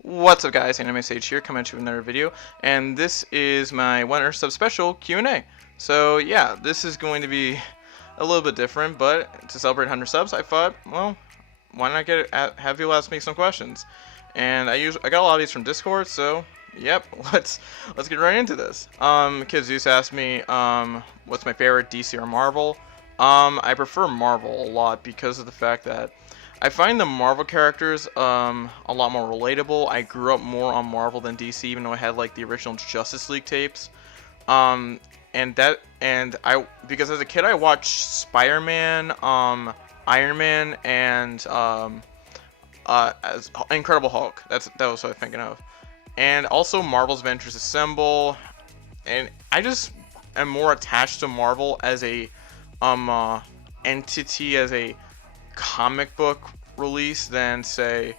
What's up guys, Anime Sage here, coming to another video, and this is my 100 sub special Q&A. So yeah, this is going to be a little bit different, but to celebrate 100 subs, I thought, well, why not have you ask me some questions? And I got a lot of these from Discord, so yep, let's get right into this. Kid Zeus asked me, what's my favorite DC or Marvel? I prefer Marvel a lot because of the fact that I find the Marvel characters a lot more relatable. I grew up more on Marvel than DC, even though I had like the original Justice League tapes. Because as a kid I watched Spider-Man, Iron Man, and as Incredible Hulk. That was what I was thinking of. And also Marvel's Avengers Assemble. And I just am more attached to Marvel as a entity, as a comic book release than say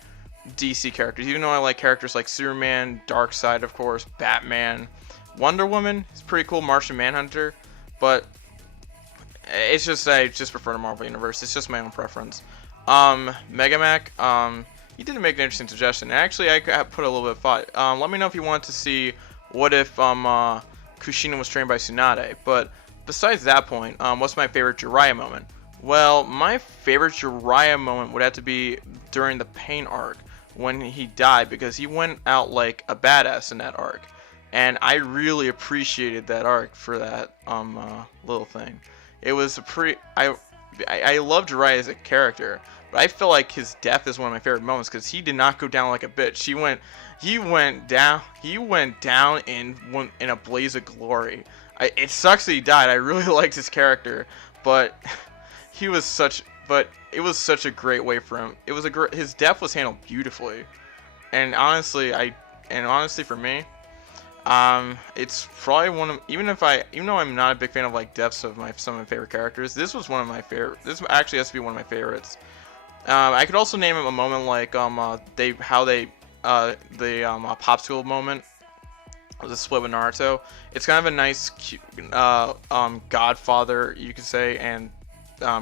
DC characters, even though I like characters like Superman, Darkseid, of course, Batman, Wonder Woman is pretty cool, Martian Manhunter, but it's just I just prefer the Marvel universe. It's just my own preference. Megamac, you did make an interesting suggestion, and actually I put a little bit of thought. Let me know if you want to see what if Kushina was trained by Tsunade. But besides that point, what's my favorite Jiraiya moment? Well, my favorite Jiraiya moment would have to be during the Pain arc when he died, because he went out like a badass in that arc, and I really appreciated that arc for that little thing. It was a I love Jiraiya as a character, but I feel like his death is one of my favorite moments because he did not go down like a bitch. He went down in a blaze of glory. It sucks that he died. I really liked his character, but it was such a great way for him. His death was handled beautifully, and honestly for me, it's probably one of, even though I'm not a big fan of like deaths of some of my favorite characters, this was one of my favorite. This actually has to be one of my favorites. I could also name a moment like the popsicle moment. It was a split with Naruto. It's kind of a nice Godfather, you could say, and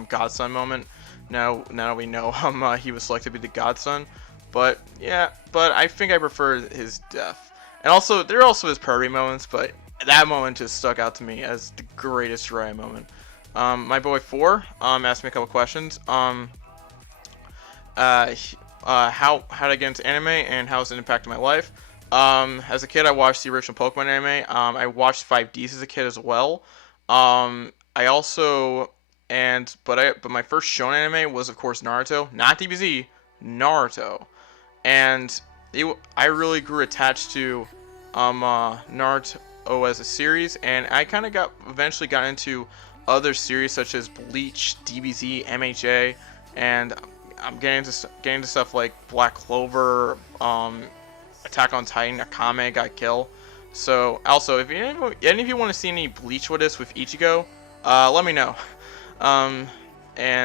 Godson moment. Now we know he was selected to be the Godson, but yeah, but I think I prefer his death. And also there are also his Purdy moments, but that moment just stuck out to me as the greatest Jiraiya moment. My boy 4 asked me a couple questions. How did I get into anime and how has it impacted my life? As a kid I watched the original Pokemon anime. I watched 5Ds as a kid as well. I also but my first shonen anime was of course Naruto, not DBZ, Naruto, and I really grew attached to Naruto as a series, and I kind of eventually got into other series such as Bleach, DBZ, MHA, and I'm getting into stuff like Black Clover, Attack on Titan, Akame ga Kill. So also, if any of you want to see any Bleach with us with Ichigo, let me know. And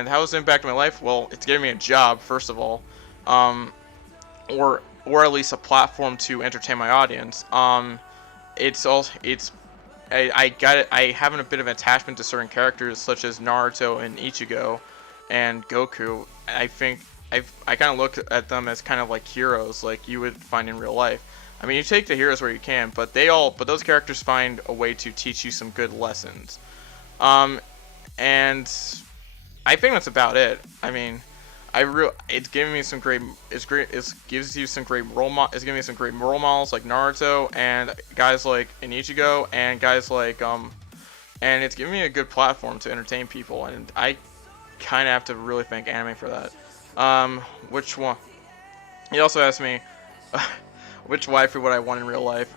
how has it impacted my life? Well, it's giving me a job, first of all, or at least a platform to entertain my audience. I have a bit of attachment to certain characters such as Naruto and Ichigo and Goku. I kind of look at them as kind of like heroes, like you would find in real life. I mean, you take the heroes where you can, but those characters find a way to teach you some good lessons. And I think that's about it. I mean, it's giving me some great. It gives you some great role models. It's giving me some great role models like Naruto and guys like Ichigo and guys like and it's giving me a good platform to entertain people. And I kind of have to really thank anime for that. Which one? He also asked me which waifu would I want in real life.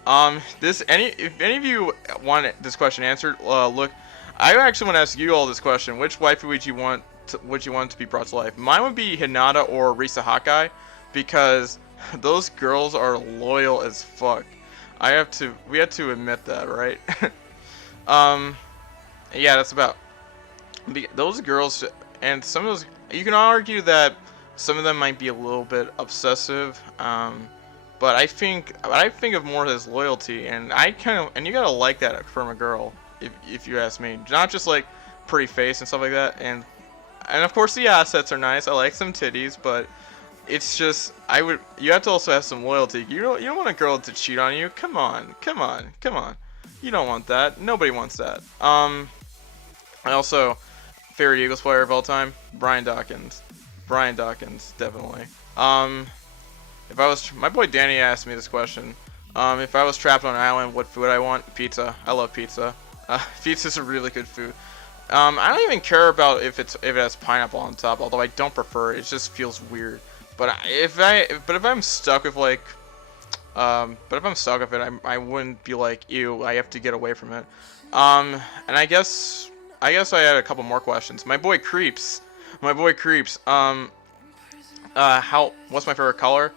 If any of you want this question answered, look. I actually want to ask you all this question. Which waifu would you want to be brought to life? Mine would be Hinata or Risa Hawkeye, because those girls are loyal as fuck. We have to admit that, right? Yeah, that's about those girls, and some of those. You can argue that some of them might be a little bit obsessive, but I think of more as loyalty, and you gotta like that from a girl. If you ask me, not just like pretty face and stuff like that, and and of course the assets are nice. I like some titties, but it's just you have to also have some loyalty. You don't want a girl to cheat on you. Come on, come on, come on. You don't want that. Nobody wants that. I also favorite Eagles player of all time, Brian Dawkins. Brian Dawkins, definitely. If I was my boy Danny asked me this question. If I was trapped on an island, what food I want? Pizza. I love pizza. Pizza's a really good food. I don't even care about if it has pineapple on top, although I don't prefer it. It just feels weird. But if I'm stuck with like, but if I'm stuck with it, I wouldn't be like, ew, I have to get away from it. And I guess I had a couple more questions. My boy Creeps. What's my favorite color?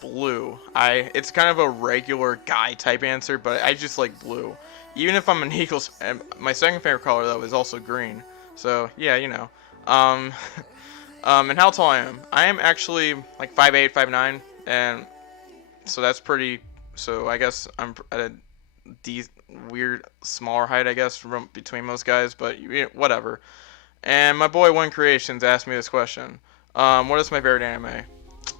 Blue. It's kind of a regular guy type answer, but I just like blue. Even if I'm an Eagles, and my second favorite color though is also green. So yeah, you know. And how tall I am? I am actually like 5'8", 5'9", and so that's pretty. So I guess I'm at a weird smaller height, I guess, from between most guys, but whatever. And my boy One Creations asked me this question. What is my favorite anime?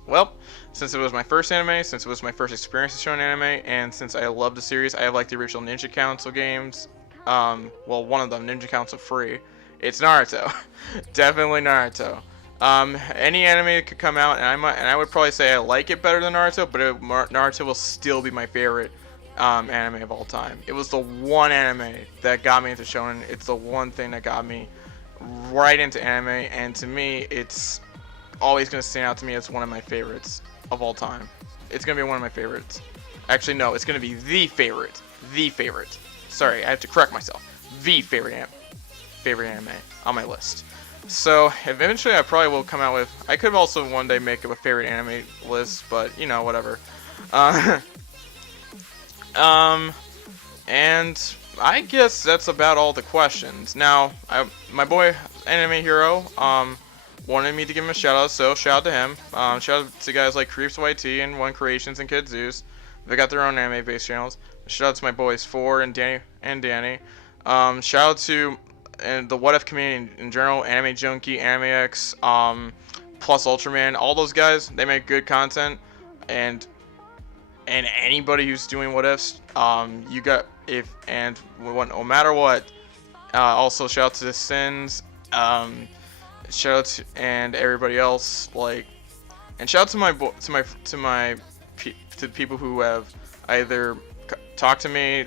Well, since it was my first anime, since it was my first experience showing anime, and since I love the series, I have like the original Ninja Council games. Well, one of them, Ninja Council free. It's Naruto. Definitely Naruto. Any anime could come out, and I would probably say I like it better than Naruto, but Naruto will still be my favorite anime of all time. It was the one anime that got me into shonen. It's the one thing that got me right into anime, and to me, it's always going to stand out to me as one of my favorites of all time. It's going to be one of my favorites. Actually, no, it's going to be the favorite. The favorite. Sorry, I have to correct myself. The favorite anime on my list. So, eventually I probably will come out with... I could also one day make up a favorite anime list, but, you know, whatever. And I guess that's about all the questions. Now, my boy Anime Hero, wanted me to give him a shout out, so shout out to him. Shout out to guys like Creeps YT and One Creations and Kid Zeus. They got their own anime based channels. Shout out to my boys Four and Danny. Shout out to the What If community in general, Anime Junkie, Anime X, plus Ultraman. All those guys, they make good content, and anybody who's doing what ifs, no matter what. Also shout out to the Sins. Shout out to and everybody else, like, and shout out to people who have either talked to me,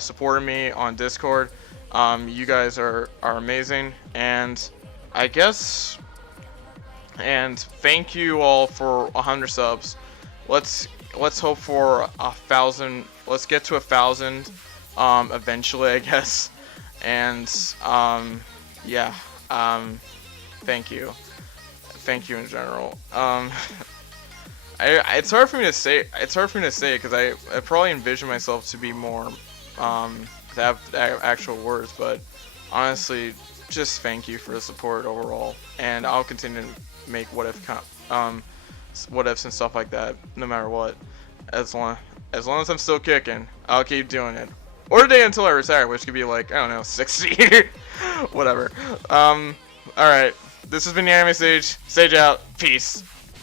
supported me on Discord. You guys are amazing, and I guess, and thank you all for 100 subs. Let's hope for 1,000. Let's get to 1,000 eventually, I guess. And yeah. Thank you in general. It's hard for me to say. It's hard for me to say because I probably envision myself to be more, to have actual words. But honestly, just thank you for the support overall, and I'll continue to make what ifs and stuff like that, no matter what. As long as I'm still kicking, I'll keep doing it. Or a day until I retire, which could be like, I don't know, 60. Whatever. Alright. This has been the Anime Sage. Sage out. Peace.